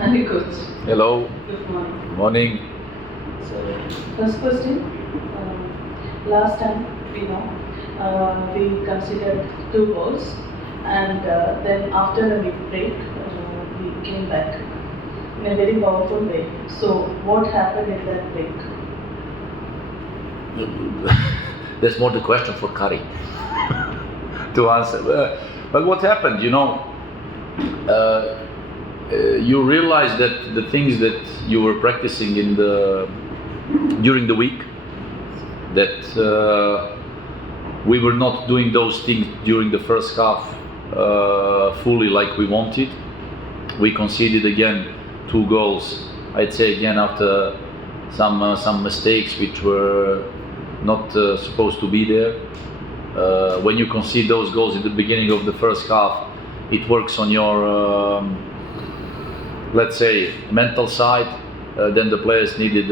Hi, coach. Hello. Good morning. Morning. So, first question. Last time we considered 2 goals, and then after a week break, we came back in a very powerful way. So, what happened in that break? That's more the question for Kari to answer. But what happened? You realize that the things that you were practicing during the week, that we were not doing those things during the first half fully like we wanted. We conceded again 2 goals. I'd say again after some mistakes which were not supposed to be there. When you concede those goals in the beginning of the first half, it works on your let's say mental side. Then the players needed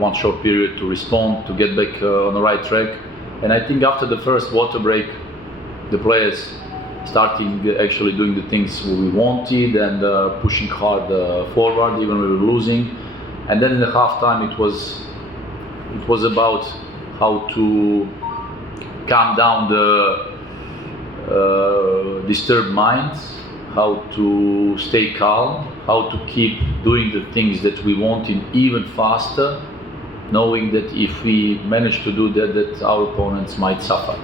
one short period to respond, to get back on the right track. And I think after the first water break, the players starting actually doing the things we wanted and pushing hard forward even when we were losing. And then in the half time it was about how to calm down the disturbed minds, how to stay calm, how to keep doing the things that we wanted even faster, knowing that if we manage to do that our opponents might suffer.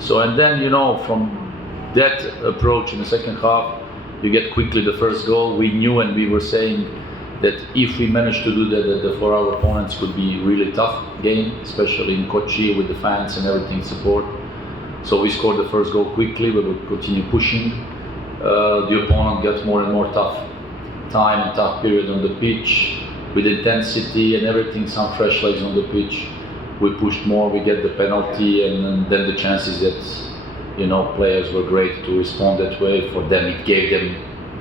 So, and then, from that approach in the second half, you get quickly the first goal. We knew and we were saying that if we manage to do that for our opponents could be really tough game, especially in Kochi with the fans and everything support. So we scored the first goal quickly, but we continue pushing. The opponent got more and more tough time and tough period on the pitch with intensity and everything, some fresh legs on the pitch. We pushed more, we get the penalty, and then the chances that players were great to respond that way. For them it gave them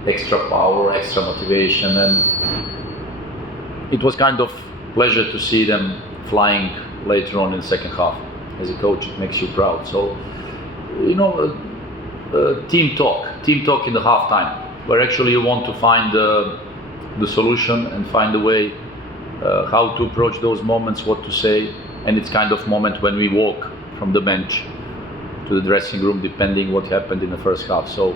extra power, extra motivation, and it was kind of pleasure to see them flying later on in the second half. As a coach, it makes you proud. So, team talk in the half time, where actually you want to find the solution and find a way how to approach those moments, what to say. And it's kind of moment when we walk from the bench to the dressing room, depending what happened in the first half. So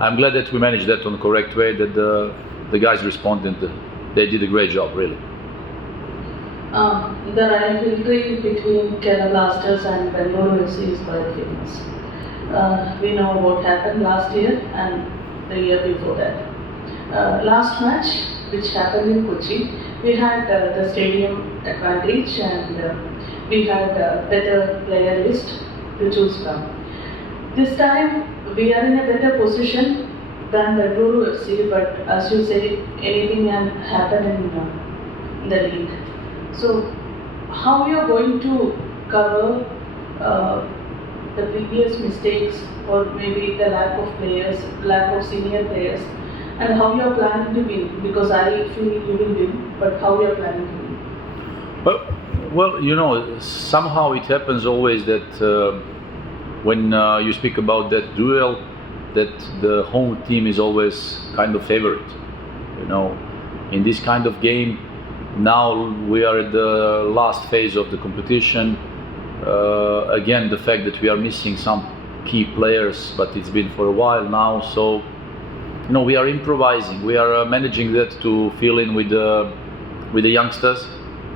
I'm glad that we managed that on the correct way, that the guys responded. They did a great job, really. The rivalry between Kerala Blasters and Bengaluru FC is quite famous. We know what happened last year and the year before that. Last match, which happened in Kochi, we had the stadium advantage and we had a better player list to choose from. This time we are in a better position than the Bengaluru FC, but as you say, anything can happen in the league. So, how you are going to cover the previous mistakes, or maybe the lack of players, lack of senior players, and how you are planning to win? Because I feel you will win, but how you are planning to win? Well, somehow it happens always that when you speak about that duel, that the home team is always kind of favorite. In this kind of game, now we are at the last phase of the competition. Again, the fact that we are missing some key players, but it's been for a while now. So, we are improvising. We are managing that to fill in with the youngsters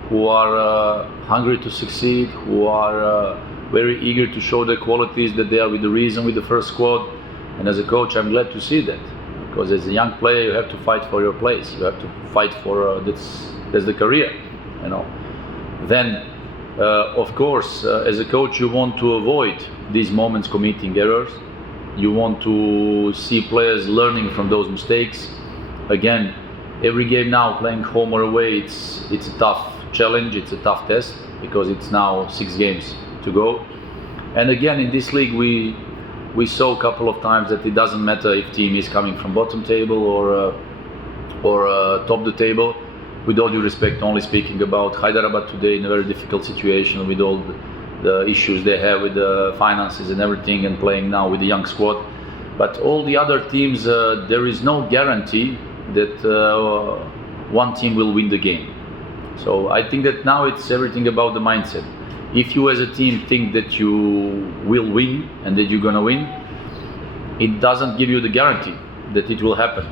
who are hungry to succeed, who are very eager to show their qualities, that they are with the reason with the first squad. And as a coach, I'm glad to see that, because as a young player, you have to fight for your place. You have to fight for that's the career. Then, of course, as a coach, you want to avoid these moments committing errors. You want to see players learning from those mistakes. Again, every game now, playing home or away, it's a tough challenge, it's a tough test, because it's now 6 games to go. And again, in this league, we saw a couple of times that it doesn't matter if team is coming from bottom table or top the table. With all due respect, only speaking about Hyderabad today in a very difficult situation with all the issues they have with the finances and everything, and playing now with the young squad. But all the other teams, there is no guarantee that one team will win the game. So I think that now it's everything about the mindset. If you as a team think that you will win and that you're gonna win, it doesn't give you the guarantee that it will happen.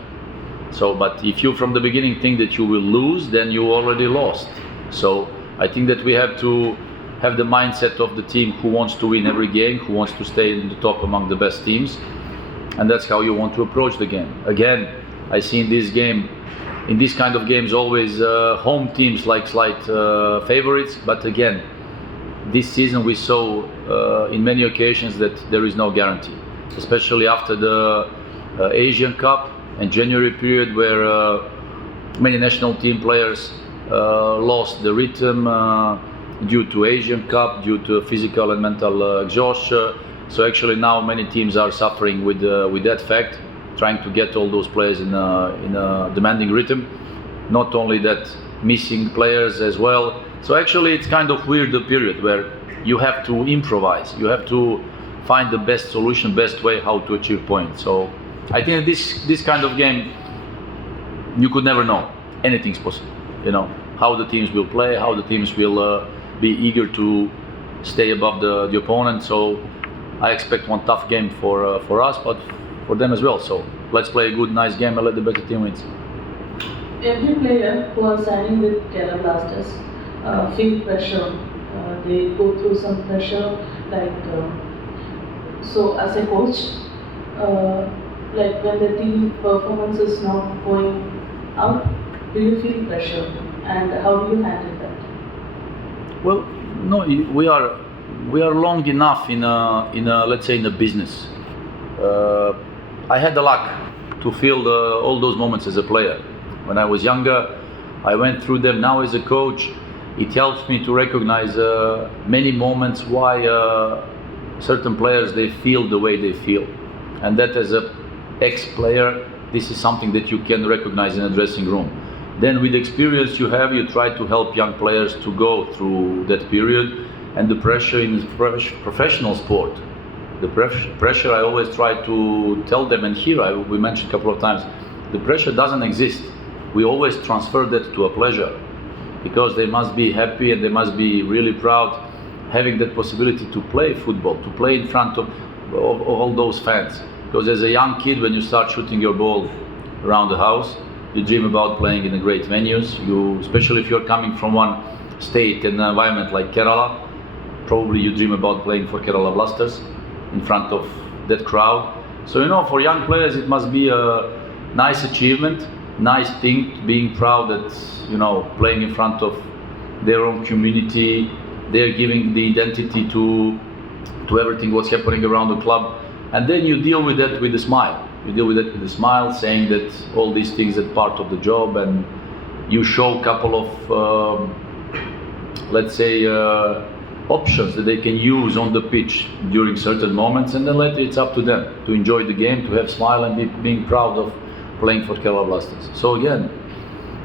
So, but if you from the beginning think that you will lose, then you already lost. So I think that we have to have the mindset of the team who wants to win every game, who wants to stay in the top among the best teams, and that's how you want to approach the game. Again, I see in this game, in this kind of games, always home teams like slight favorites, but again, this season we saw in many occasions that there is no guarantee, especially after the Asian Cup and January period where many national team players lost the rhythm due to Asian Cup, due to physical and mental exhaustion. So actually now many teams are suffering with that fact, trying to get all those players in a demanding rhythm. Not only that, missing players as well. So actually it's kind of weird, the period where you have to improvise, you have to find the best solution, best way how to achieve points. So I think this kind of game, you could never know. Anything's possible, you know, how the teams will play, how the teams will be eager to stay above the opponent. So I expect one tough game for us, but for them as well. So let's play a good, nice game and let the better team win. Every player who are signing with Kerala Blasters feel pressure. They go through some pressure, like so as a coach, like when the team performance is not going out, do you feel pressure, and how do you handle that? Well, no, we are long enough in a let's say in a business. I had the luck to feel all those moments as a player. When I was younger, I went through them. Now as a coach, it helps me to recognize many moments why certain players they feel the way they feel, and that as a ex-player, this is something that you can recognize in a dressing room. Then with experience you have, you try to help young players to go through that period. And the pressure in professional sport, the pressure I always try to tell them, and here we mentioned a couple of times, the pressure doesn't exist. We always transfer that to a pleasure, because they must be happy and they must be really proud having that possibility to play football, to play in front of all those fans. Because as a young kid, when you start shooting your ball around the house, you dream about playing in the great venues. Especially if you're coming from one state and environment like Kerala, probably you dream about playing for Kerala Blasters in front of that crowd. So you know, for young players it must be a nice achievement, nice thing, being proud that, you know, playing in front of their own community, they're giving the identity to everything what's happening around the club. And then you deal with that with a smile. You deal with it with a smile, saying that all these things are part of the job, and you show a couple of, let's say, options that they can use on the pitch during certain moments, and then later it's up to them to enjoy the game, to have smile and being proud of playing for Kerala Blasters. So again,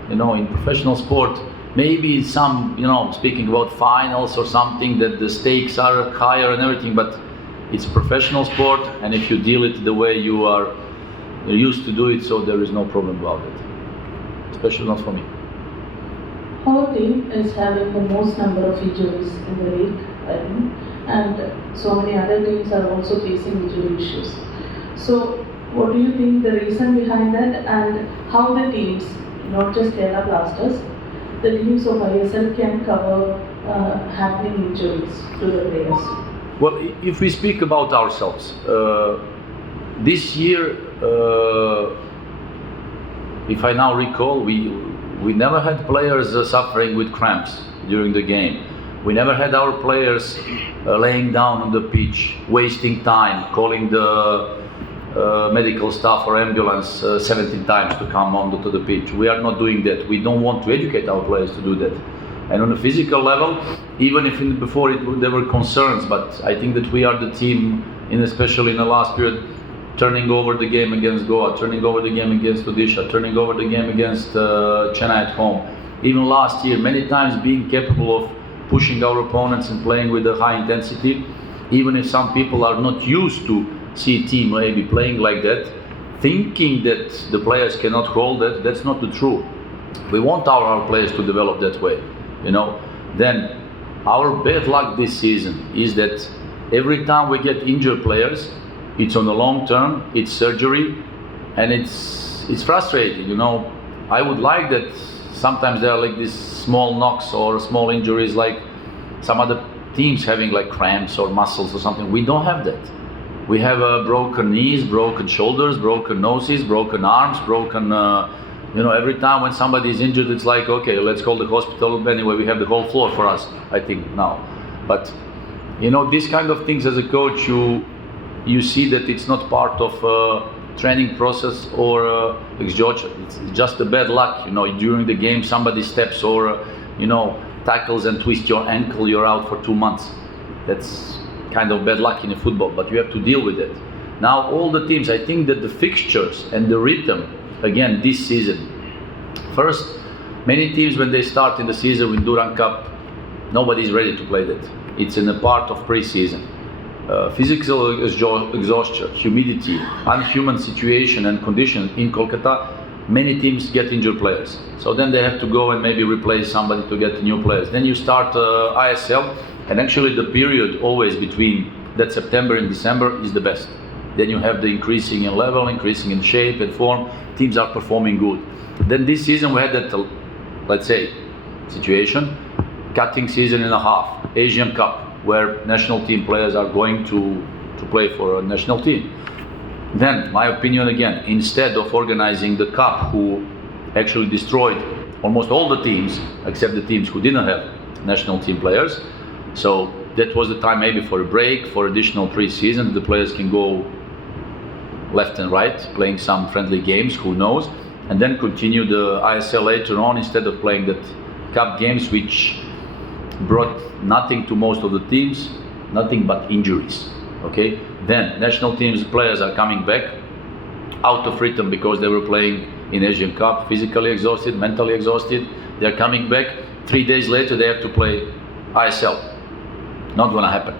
you know, in professional sport, maybe some, you know, speaking about finals or something, that the stakes are higher and everything, but it's professional sport, and if you deal it the way you're used to do it, so there is no problem about it, especially not for me. Our team is having the most number of injuries in the league, I think, and so many other teams are also facing injury issues. So what do you think the reason behind that, and how the teams, not just Kerala Blasters, the teams of ISL can cover happening injuries to the players? Well, if we speak about ourselves, this year, if I now recall, we never had players suffering with cramps during the game. We never had our players laying down on the pitch, wasting time, calling the medical staff or ambulance 17 times to come onto the pitch. We are not doing that. We don't want to educate our players to do that. And on a physical level, even if before there were concerns, but I think that we are the team, especially in the last period, turning over the game against Goa, turning over the game against Odisha, turning over the game against Chennai at home. Even last year, many times being capable of pushing our opponents and playing with a high intensity. Even if some people are not used to see a team maybe playing like that, thinking that the players cannot hold that, that's not the truth. We want our players to develop that way, you know. Then our bad luck this season is that every time we get injured players, it's on the long term, it's surgery, and it's frustrating, you know. I would like that sometimes there are like these small knocks or small injuries, like some other teams having like cramps or muscles or something. We don't have that. We have broken knees, broken shoulders, broken noses, broken arms, broken, you know, every time when somebody is injured, it's like, okay, let's call the hospital. Anyway, we have the whole floor for us, I think, now. But, you know, these kind of things as a coach, you see that it's not part of training process or exhaustion. It's just a bad luck, you know, during the game somebody steps or, you know, tackles and twists your ankle, you're out for 2 months. That's kind of bad luck in football, but you have to deal with it. Now all the teams, I think that the fixtures and the rhythm, again this season, first, many teams when they start in the season with Durand Cup, nobody is ready to play that. It's in a part of pre-season. Physical exhaustion, humidity, unhuman situation and conditions in Kolkata, many teams get injured players. So then they have to go and maybe replace somebody to get new players. Then you start ISL, and actually the period always between that September and December is the best. Then you have the increasing in level, increasing in shape and form, teams are performing good. Then this season we had that, let's say, situation, cutting season and a half, Asian Cup, where national team players are going to play for a national team. Then, my opinion again, instead of organizing the cup, who actually destroyed almost all the teams, except the teams who didn't have national team players, so that was the time maybe for a break, for additional pre-season, the players can go left and right, playing some friendly games, who knows, and then continue the ISL later on instead of playing that cup games, which brought nothing to most of the teams, nothing but injuries. Okay, then national teams players are coming back out of rhythm because they were playing in Asian Cup, physically exhausted, mentally exhausted. They're coming back, 3 days later they have to play ISL. Not gonna happen.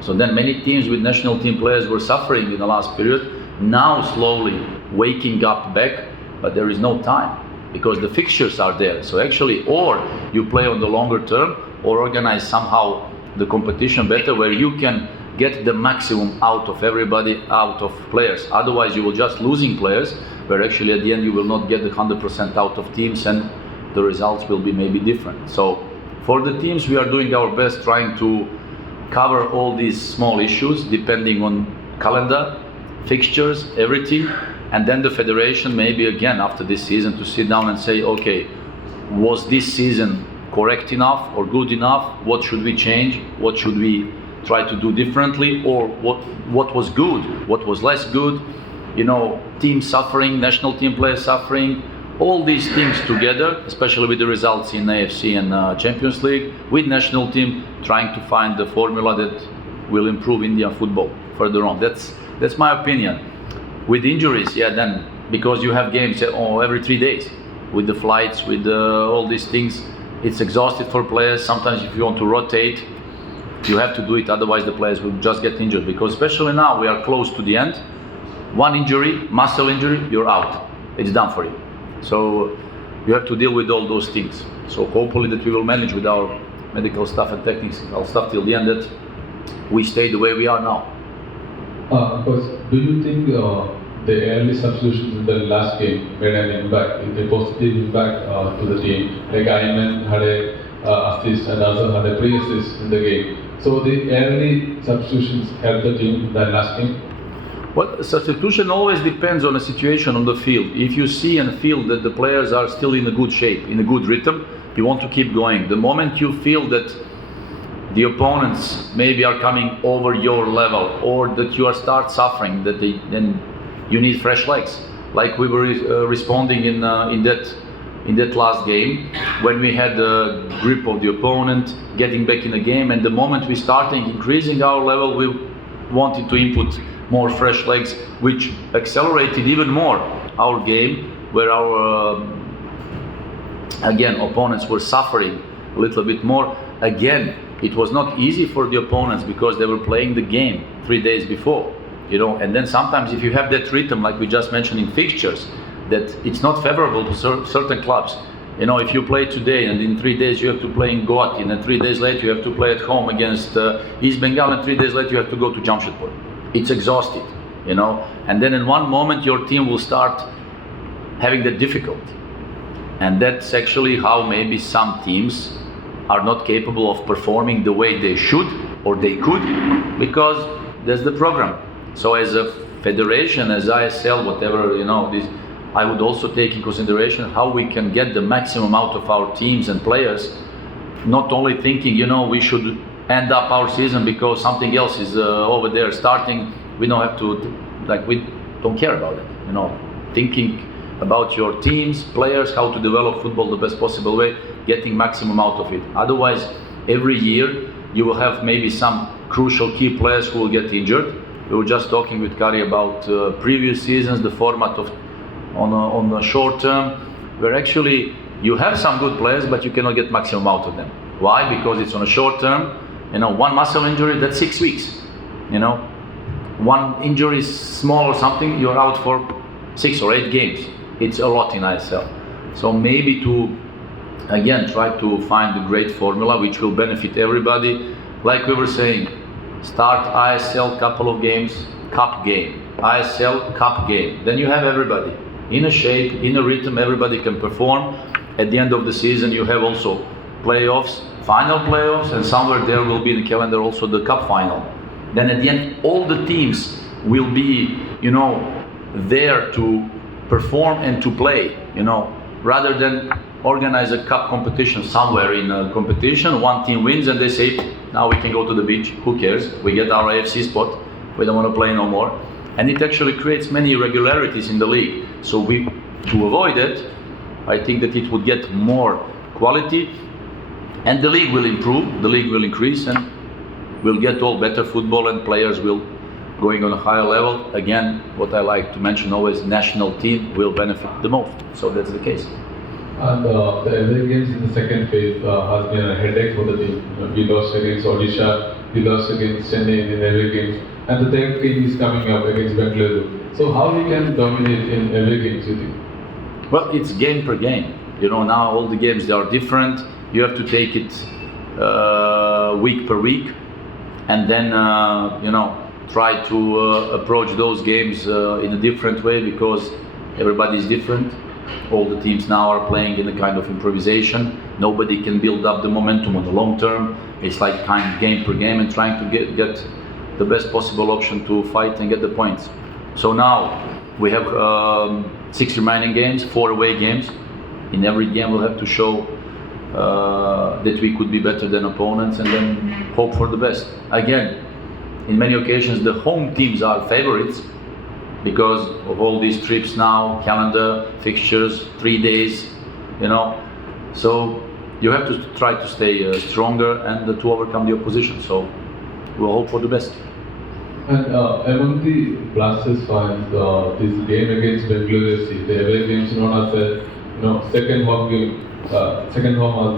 So then many teams with national team players were suffering in the last period, now slowly waking up back, but there is no time because the fixtures are there. So actually, or you play on the longer term or organize somehow the competition better where you can get the maximum out of everybody, out of players. Otherwise you will just losing players where actually at the end you will not get the 100% out of teams and the results will be maybe different. So for the teams we are doing our best trying to cover all these small issues depending on calendar, fixtures, everything, and then the federation maybe again after this season to sit down and say, okay, was this season correct enough or good enough? What should we change? What should we try to do differently? Or what was good? What was less good? You know, team suffering, national team players suffering, all these things together, especially with the results in AFC and Champions League, with national team trying to find the formula that will improve Indian football further on. That's my opinion. With injuries, yeah, then because you have games every 3 days, with the flights, with all these things, it's exhausted for players. Sometimes if you want to rotate, you have to do it, otherwise the players will just get injured. Because especially now we are close to the end. One injury, muscle injury, you're out. It's done for you. So you have to deal with all those things. So hopefully that we will manage with our medical staff and technical staff till the end that we stay the way we are now. Of course, do you think the early substitutions in the last game made an impact, a positive impact to the team? Like Ayman had a assist and also had a pre-assist in the game. So the early substitutions helped the team in the last game? Well, substitution always depends on the situation on the field. If you see and feel that the players are still in a good shape, in a good rhythm, you want to keep going. The moment you feel that the opponents maybe are coming over your level or that you are start suffering, then you need fresh legs. Like we were responding in that last game when we had the grip of the opponent, getting back in the game, and the moment we started increasing our level, we wanted to input more fresh legs, which accelerated even more our game, where our again opponents were suffering a little bit more. Again, it was not easy for the opponents because they were playing the game 3 days before. you know. And then sometimes if you have that rhythm, like we just mentioned in fixtures, that it's not favorable to certain clubs. You know, if you play today and in 3 days you have to play in Guwahati, and then 3 days later you have to play at home against East Bengal, and 3 days later you have to go to Jamshedpur. It's exhausted, you know. And then in one moment your team will start having that difficulty. And that's actually how maybe some teams are not capable of performing the way they should or they could, because there's the program. So as a federation, as ISL, whatever, you know, this, I would also take in consideration how we can get the maximum out of our teams and players, not only thinking, you know, we should end up our season because something else is over there starting. We don't have to, like, we don't care about it, you know. Thinking about your teams, players, how to develop football the best possible way, getting maximum out of it. Otherwise, every year you will have maybe some crucial key players who will get injured. We were just talking with Kari about previous seasons, the format of on the short term, where actually you have some good players, but you cannot get maximum out of them. Why? Because it's on a short term. You know, one muscle injury, that's 6 weeks. You know, one injury is small or something, you're out for 6 or 8 games. It's a lot in ISL. So maybe to, again, try to find a great formula which will benefit everybody. Like we were saying, start ISL couple of games, cup game. ISL cup game. Then you have everybody in a shape, in a rhythm, everybody can perform. At the end of the season you have also playoffs, final playoffs, and somewhere there will be in the calendar also the cup final. Then at the end all the teams will be, you know, there to perform and to play, you know, rather than organize a cup competition somewhere in a competition, one team wins and they say, now we can go to the beach, who cares, we get our AFC spot, we don't want to play no more. And it actually creates many irregularities in the league. So to avoid it, I think that it would get more quality, and the league will improve, the league will increase, and we'll get all better football, and players will going on a higher level. Again, what I like to mention always, national team will benefit the most. So that's the case. And the away games in the second phase has been a headache for the team. You know, we lost against Odisha, we lost against Chennai in away games, and the third game is coming up against Bengaluru. So how we can dominate in away games, you think? Well, it's game per game. You know, now all the games, they are different. You have to take it week per week, and then you know, try to approach those games in a different way, because everybody is different. All the teams now are playing in a kind of improvisation. Nobody can build up the momentum on the long term. It's like kind of game per game and trying to get the best possible option to fight and get the points. So now we have 6 remaining games, 4 away games. In every game we'll have to show that we could be better than opponents, and then hope for the best. Again, in many occasions the home teams are favorites because of all these trips now, calendar, fixtures, 3 days, you know. So you have to try to stay stronger and to overcome the opposition. So we'll hope for the best. And among the Blasters fans, this game against Bengaluru FC, the away games known as a second home game, second home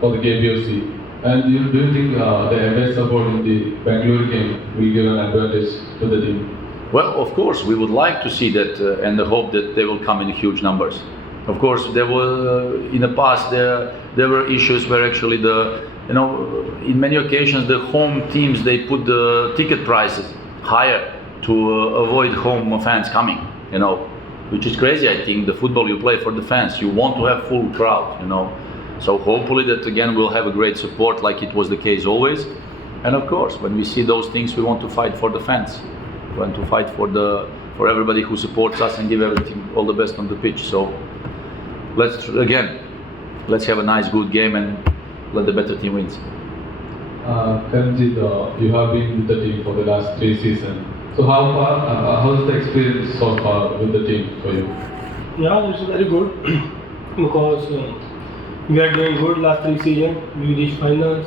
for the KBFC. And do you think the away support in the Bengaluru game will give an advantage to the team? Well, of course, we would like to see that and the hope that they will come in huge numbers. Of course, there were in the past there were issues where actually in many occasions the home teams, they put the ticket prices higher to avoid home fans coming, you know, which is crazy. I think the football you play for the fans, you want to have full crowd, you know. So hopefully that again we'll have a great support like it was the case always. And of course, when we see those things, we want to fight for the fans. We want to fight for everybody who supports us and give everything all the best on the pitch. So let's have a nice good game and let the better team wins. Karanjit, you have been with the team for the last 3 seasons. So how's the experience so far with the team for you? Yeah, it's very good because we are doing good last 3 seasons. We reached finals.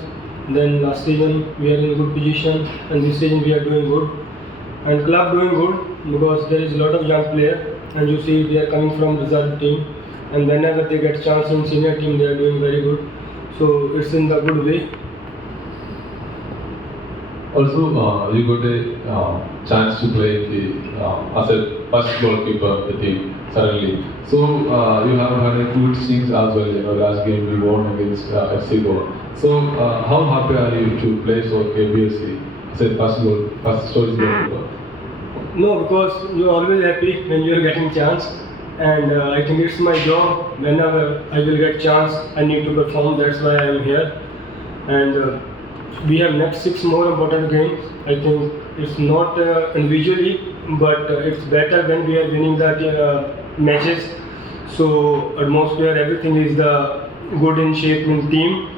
Then last season we are in a good position, and this season we are doing good. And club doing good because there is a lot of young players, and you see they are coming from reserve team, and whenever they get chance in senior team they are doing very good. So it's in the good way. Also, you got a chance to play in the as a first goalkeeper of the team suddenly. So you have had a good things as well. You know, last game we won against FC Goa. So how happy are you to play for KBFC as a first choice goalkeeper? No, because you're always happy when you're getting chance, and I think it's my job. Whenever I will get chance, I need to perform. That's why I am here, and we have next 6 more important games. I think it's not individually, but it's better when we are winning the matches. So atmosphere, everything is the good in shape in team,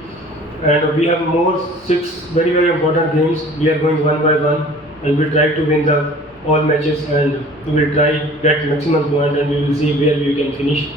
and we have more 6 very important games. We are going one by one, and we try to win the all matches, and we will try get maximum point, and we will see where we can finish.